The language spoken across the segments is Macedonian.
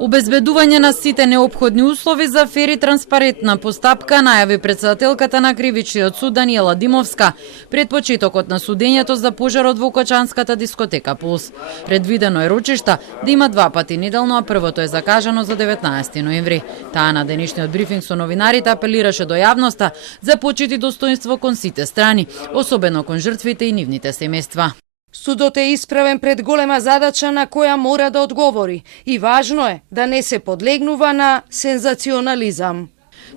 Обезбедување на сите неопходни услови за фер и транспарентна постапка најави претседателката на Кривичниот суд Даниела Димовска пред почетокот на судењето за пожарот во Кочанската дискотека Пулс. Предвидено е рочишта да има 2 пати неделно, а првото е закажано за 19 ноември. Таа на денешниот брифинг со новинарите апелираше до јавноста за почит и достоинство кон сите страни, особено кон жртвите и нивните семејства. Судот е исправен пред голема задача на која мора да одговори и важно е да не се подлегнува на сензационализам.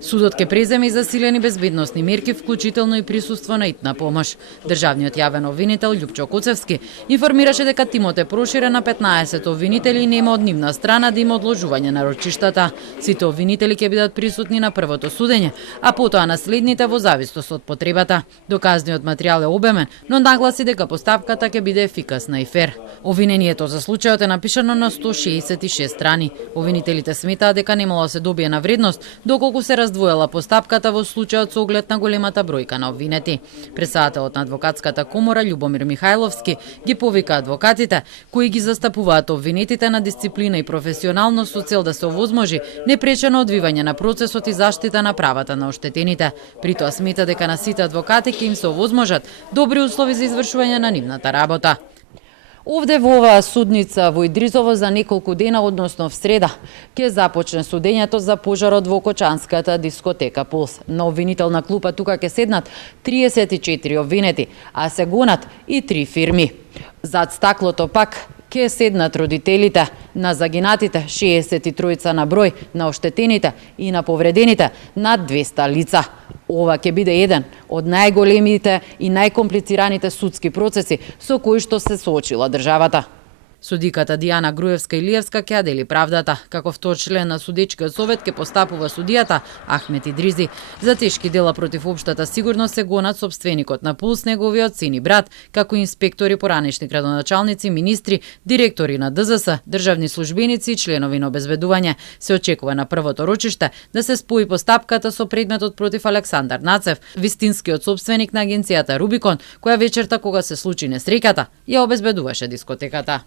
Судот ке преземе и засилени безбедносни мерки, вклучително и присуство на итна помош. Државниот јавен обвинител Љупчо Куцевски информираше дека тимот е проширен на 15 обвинители и нема од нивна страна да има одложување на рочиштата. Сите обвинители ќе бидат присутни на првото судење, а потоа на следните во зависност од потребата. Доказниот материјал е обемен, но нагласи дека постапката ќе биде ефикасна и фер. Обвинението за случајот е напишано на 166 страни. Обвинителите сметаат дека немало да се добие на вредност доколку се раздвоила постапката во случајот со оглед на големата бројка на обвинети. Председателот на адвокатската комора Љубомир Михајловски ги повика адвокатите кои ги застапуваат обвинетите на дисциплина и професионалност со цел да се овозможи непречено одвивање на процесот и заштита на правата на оштетените. При тоа смета дека на сите адвокати ќе им се овозможат добри услови за извршување на нивната работа. Овде во оваа судница во Идризово за неколку дена, односно в среда, ќе започне судењето за пожарот во Кочанската дискотека Пулс. На обвинителна клупа тука ќе седнат 34 обвинети, а се гонат и 3 фирми. Зад стаклото пак ќе седнат родителите на загинатите, 63 на број, на оштетените и на повредените над 200 лица. Ова ќе биде еден од најголемите и најкомплицираните судски процеси со кои што се соочила државата. Судиката Дијана Груевска-Илиевска ќе ја дели правдата. Како втор член на судечкиот совет ќе постапува судијата Ахмет Идризи. За тешки дела против општата сигурност се гонат собственикот на Пулс, неговиот син и брат, како инспектори, поранешни градоначалници, министри, директори на ДЗС, државни службеници и членови на обезбедување. Се очекува на првото рочиште да се спои постапката со предметот против Александар Нацев, вистинскиот собственик на агенцијата Рубикон, која вечерта кога се случи несреќата ја обезбедуваше дискотеката.